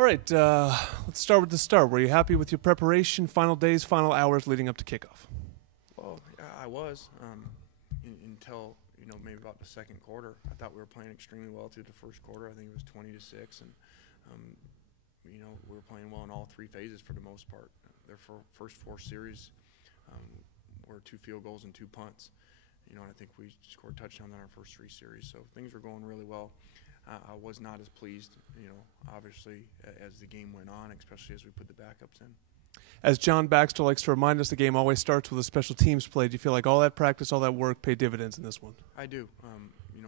All right, let's start with the start. Were you happy with your preparation, final days, final hours leading up to kickoff? Well, I was until maybe about the second quarter. I thought we were playing extremely well through the first quarter. I think it was 20-6, and we were playing well in all three phases for the most part. Their first four series were 2 field goals and 2 punts. And I think we scored touchdowns on our first 3 series, so things were going really well. I was not as pleased, obviously, as the game went on, especially as we put the backups in. As John Baxter likes to remind us, the game always starts with a special teams play. Do you feel like all that practice, all that work paid dividends in this one? I do.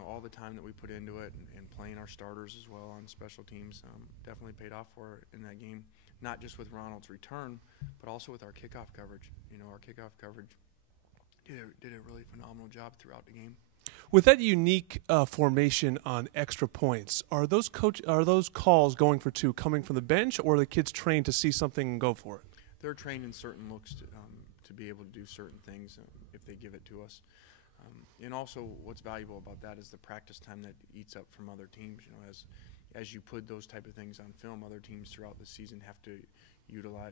All the time that we put into it and playing our starters as well on special teams definitely paid off for it in that game, not just with Ronald's return, but also with our kickoff coverage. Our kickoff coverage did a really phenomenal job throughout the game. With that unique formation on extra points, are those calls going for 2 coming from the bench, or are the kids trained to see something and go for it? They're trained in certain looks to be able to do certain things if they give it to us. And also what's valuable about that is the practice time that eats up from other teams. As you put those type of things on film, other teams throughout the season have to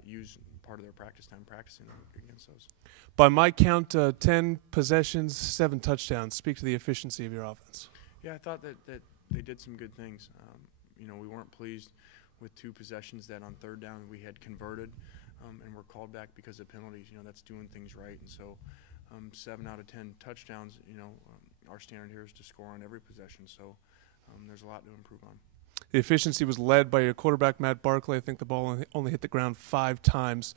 use part of their practice time practicing against those. By my count, 10 possessions, 7 touchdowns. Speak to the efficiency of your offense. Yeah, I thought that they did some good things. We weren't pleased with 2 possessions that on third down we had converted and were called back because of penalties. That's doing things right. And so 7 out of 10 touchdowns, our standard here is to score on every possession. So there's a lot to improve on. The efficiency was led by your quarterback, Matt Barkley. I think the ball only hit the ground 5 times.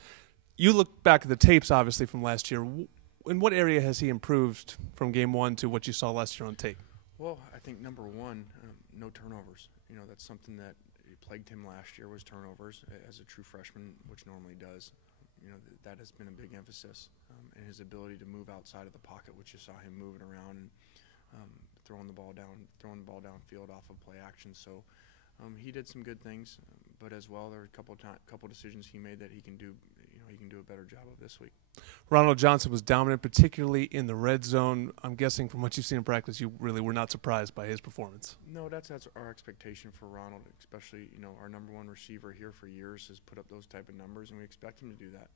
You look back at the tapes, obviously, from last year. In what area has he improved from game 1 to what you saw last year on tape? Well, I think number 1, no turnovers. That's something that plagued him last year was turnovers as a true freshman, which normally does. That has been a big emphasis, and his ability to move outside of the pocket, which you saw him moving around and throwing the ball downfield off of play action. So he did some good things, but as well there are a couple decisions he made that he can do. He can do a better job of this week. Ronald Johnson was dominant, particularly in the red zone. I'm guessing from what you've seen in practice, you really were not surprised by his performance. No, that's our expectation for Ronald, especially our number 1 receiver here for years has put up those type of numbers, and we expect him to do that.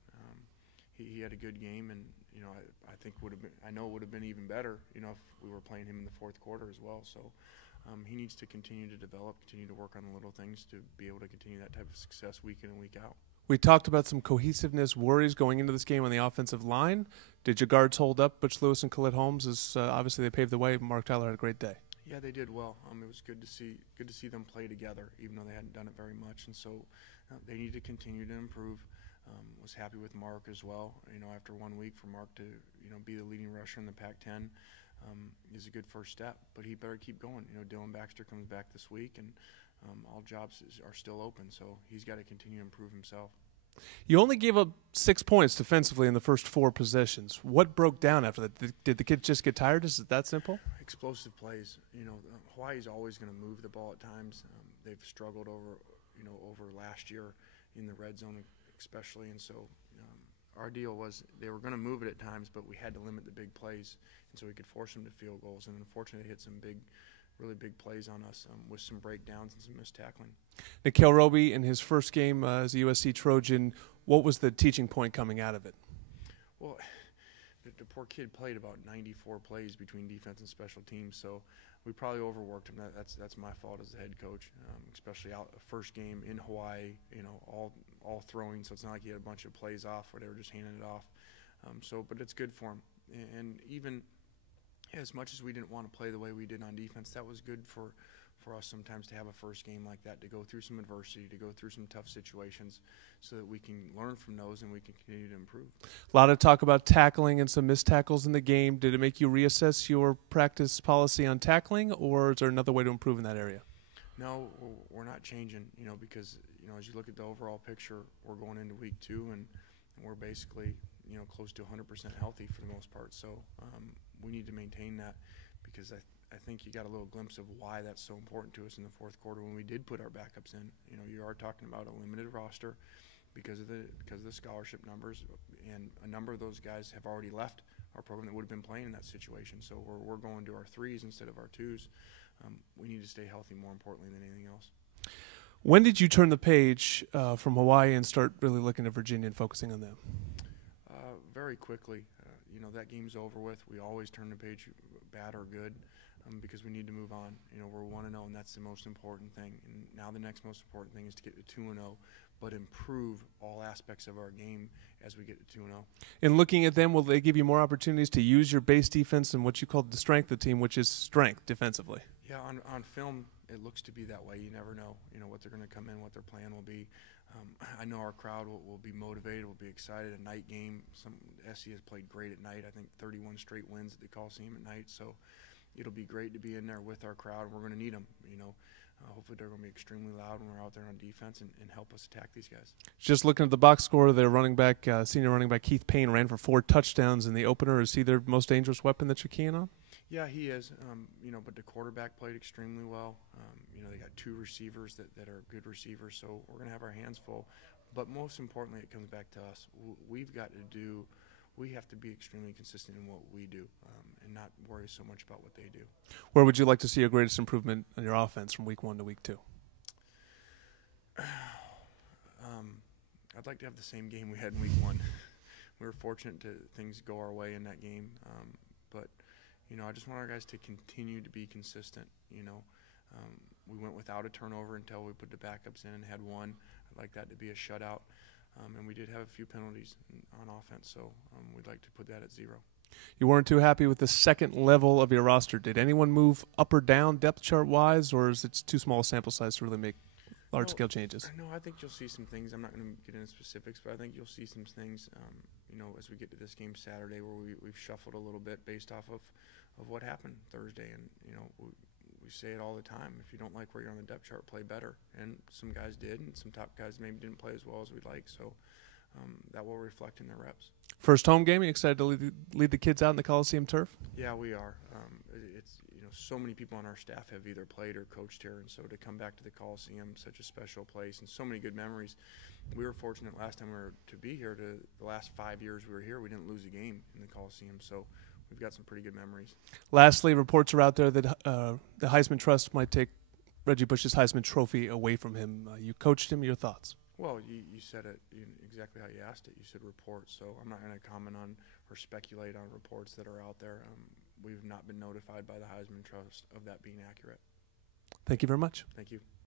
He had a good game, and I think would have been even better, if we were playing him in the fourth quarter as well. So he needs to continue to develop, continue to work on the little things to be able to continue that type of success week in and week out. We talked about some cohesiveness worries going into this game on the offensive line. Did your guards hold up? Butch Lewis and Khalid Holmes, obviously they paved the way. Mark Tyler had a great day. Yeah, they did well. It was good to see them play together, even though they hadn't done it very much. And so they need to continue to improve. Was happy with Mark as well. After 1 week for Mark to be the leading rusher in the Pac-10 is a good first step. But he better keep going. Dylan Baxter comes back this week, and all jobs are still open. So he's got to continue to improve himself. You only gave up 6 points defensively in the first 4 possessions. What broke down after that? Did the kids just get tired? Is it that simple? Explosive plays. Hawaii's always going to move the ball at times. They've struggled over last year in the red zone especially, and so our deal was they were going to move it at times, but we had to limit the big plays, and so we could force them to field goals. And unfortunately, they hit some really big plays on us with some breakdowns and some missed tackling. Nikhil Roby, in his first game as a USC Trojan, what was the teaching point coming out of it? Well, the poor kid played about 94 plays between defense and special teams, so we probably overworked him. That's my fault as the head coach, especially out the first game in Hawaii, all throwing, so it's not like he had a bunch of plays off where they were just handing it off. But it's good for him. And even as much as we didn't want to play the way we did on defense, that was good for us sometimes to have a first game like that, to go through some adversity, to go through some tough situations so that we can learn from those and we can continue to improve. A lot of talk about tackling and some missed tackles in the game. Did it make you reassess your practice policy on tackling, or is there another way to improve in that area? No, we're not changing, because, as you look at the overall picture, we're going into week 2 and we're basically, close to 100% healthy for the most part. So we need to maintain that, because I think you got a little glimpse of why that's so important to us in the fourth quarter when we did put our backups in. You are talking about a limited roster because of the scholarship numbers, and a number of those guys have already left our program that would have been playing in that situation. So we're going to our 3s instead of our 2s. We need to stay healthy more importantly than anything else. When did you turn the page from Hawaii and start really looking at Virginia and focusing on them? Very quickly. That game's over with. We always turn the page, bad or good, because we need to move on. We're 1-0, and that's the most important thing. And now the next most important thing is to get to 2-0, but improve all aspects of our game as we get to 2-0. In looking at them, will they give you more opportunities to use your base defense and what you call the strength of the team, which is strength defensively? Yeah, on film, it looks to be that way. You never know, what they're going to come in, what their plan will be. I know our crowd will be motivated, will be excited. A night game, SC has played great at night. I think 31 straight wins at the Coliseum at night. So it'll be great to be in there with our crowd, and we're going to need them. Hopefully they're going to be extremely loud when we're out there on defense and help us attack these guys. Just looking at the box score, their running back, senior running back Keith Payne ran for 4 touchdowns in the opener. Is he their most dangerous weapon that you're keying on? Yeah, he is. But the quarterback played extremely well. They got 2 receivers that are good receivers, so we're going to have our hands full. But most importantly, it comes back to us. We have to be extremely consistent in what we do and not worry so much about what they do. Where would you like to see your greatest improvement in your offense from week 1 to week 2? I'd like to have the same game we had in week 1. We were fortunate to things go our way in that game, but I just want our guys to continue to be consistent. We went without a turnover until we put the backups in and had one. I'd like that to be a shutout. And we did have a few penalties on offense, so we'd like to put that at 0. You weren't too happy with the second level of your roster. Did anyone move up or down depth chart-wise, or is it too small a sample size to really make large-scale changes? No, I think you'll see some things. I'm not going to get into specifics, but I think you'll see some things, as we get to this game Saturday, where we've shuffled a little bit based off of what happened Thursday. And, we say it all the time. If you don't like where you're on the depth chart, play better. And some guys did, and some top guys maybe didn't play as well as we'd like. So that will reflect in their reps. First home game, you excited to lead the kids out in the Coliseum turf? Yeah, we are. It's so many people on our staff have either played or coached here, and so to come back to the Coliseum, such a special place, and so many good memories. We were fortunate last time we were to be here. The last 5 years we were here, we didn't lose a game in the Coliseum, so we've got some pretty good memories. Lastly, reports are out there that the Heisman Trust might take Reggie Bush's Heisman Trophy away from him. You coached him. Your thoughts? Well, you said it exactly how you asked it. You said reports, so I'm not going to comment on or speculate on reports that are out there. We've not been notified by the Heisman Trust of that being accurate. Thank you very much. Thank you.